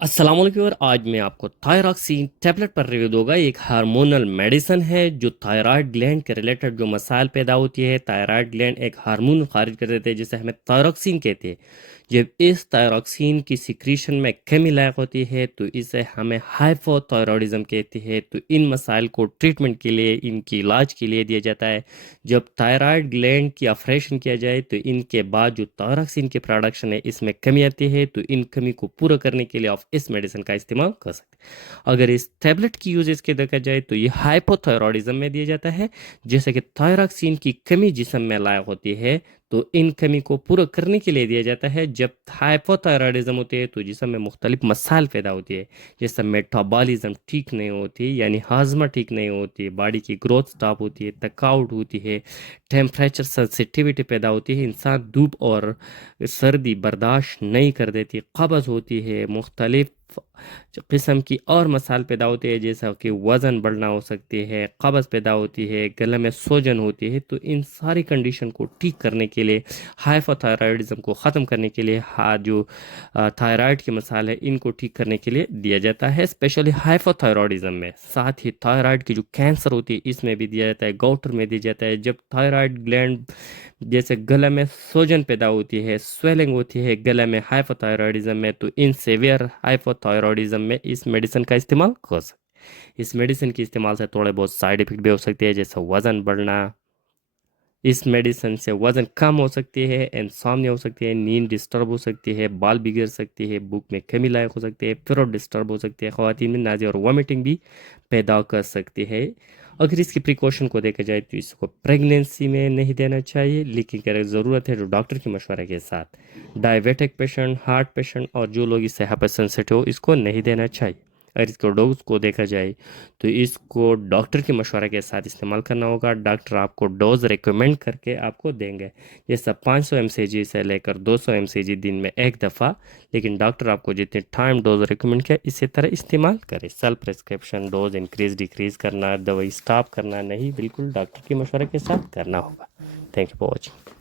अस्सलाम वालेकुम और आज मैं आपको थायरॉक्सीन टैबलेट पर रिव्यू दूंगा। एक हार्मोनल मेडिसिन है जो थायराइड ग्लैंड के रिलेटेड जो मसाइल पैदा होती है। थायराइड ग्लैंड एक हार्मोन खारिज कर देते हैं जिसे हमें थायरॉक्सीन कहते हैं। जब इस थायरॉक्सीन की सिक्रीशन में कमी लायक होती है तो इसे हमें हाइपोथायरॉयडिज्म कहते हैं। तो इन मसाइल को ट्रीटमेंट के लिए, इनकी इलाज के लिए दिया जाता है। जब थायराइड ग्लैंड की ऑपरेशन किया जाए तो इनके बाद जो थायरॉक्सीन की प्रोडक्शन है इसमें कमी आती है। तो इन कमी को पूरा करने के लिए आप इस मेडिसिन का इस्तेमाल कर सकते हैं। अगर इस टैबलेट की यूजेस के देखा जाए तो ये हाइपोथायरॉयडिज्म में दिया जाता है। जैसे कि थायरॉक्सीन की कमी जिस्म में लायक होती है तो इन कमी को पूरा करने के लिए दिया जाता है। जब हाइपोथायरॉयडिज्म होती है तो जिस्म में मुख्तलिफ मसाइल पैदा होती है, जैसे मेटाबॉलिज्म ठीक नहीं होती, यानी हाजमा ठीक नहीं होती, बॉडी की ग्रोथ स्टॉप होती है, थकावट होती है, टेम्परेचर सेंसिटिविटी पैदा होती है, इंसान धूप और सर्दी बर्दाश्त नहीं कर देती, कब्ज़ होती है, मुख्तलिफ किस्म की और मसाइल पैदा होते हैं, जैसा कि वज़न बढ़ना हो सकती है, कब्ज़ पैदा होती है, गले में सूजन होती है। तो इन सारी कंडीशन को ठीक करने के लिए, हाइपोथायरॉयडिज्म को ख़त्म करने के लिए, जो थायराइड के मसाले हैं इनको ठीक करने के लिए दिया जाता है, स्पेशली हाइपोथायरॉयडिज्म में। साथ ही थायराइड की जो कैंसर होती है इसमें भी दिया जाता है, गौटर में दिया जाता है। जब थायराइड ग्लैंड जैसे गले में सूजन पैदा होती है, स्वेलिंग होती है गले में हाइपोथायरॉयडिज्म में, तो इन सेवियर हाइपोथायरॉयडिज्म में इस मेडिसिन का इस्तेमाल कर सकते हैं। इस मेडिसिन के इस्तेमाल से थोड़े बहुत साइड इफेक्ट भी हो सकते हैं, जैसे वज़न बढ़ना। इस मेडिसिन से वज़न कम हो सकती है, इंसोम्निया हो सकती है, नींद डिस्टर्ब हो सकती है, बाल बिगड़ सकती है, भूख में कमी लायक हो सकती है, फिर डिस्टर्ब हो सकती है, ख़वातीन में नाज़िया और वॉमिटिंग भी पैदा कर सकती है। अगर इसकी प्रिकॉशन को देखा जाए तो इसको प्रेगनेंसी में नहीं देना चाहिए, लेकिन अगर ज़रूरत है तो डॉक्टर के मशवरे के साथ। डायबिटिक पेशेंट, हार्ट पेशेंट और जो लोग इससे हाइपर सेंसिटिव हो इसको नहीं देना चाहिए। अगर इसको डोज को देखा जाए तो इसको डॉक्टर के मशवरे के साथ इस्तेमाल करना होगा। डॉक्टर आपको डोज रिकमेंड करके आपको देंगे, जैसा 500 mcg से लेकर 200 mcg दिन में एक दफ़ा। लेकिन डॉक्टर आपको जितने टाइम डोज रिकमेंड किया इसी तरह इस्तेमाल करें। Self prescription dose increase decrease करना, दवाई स्टॉप करना नहीं, बिल्कुल डॉक्टर के मशवरे के साथ करना होगा। Thank you for watching.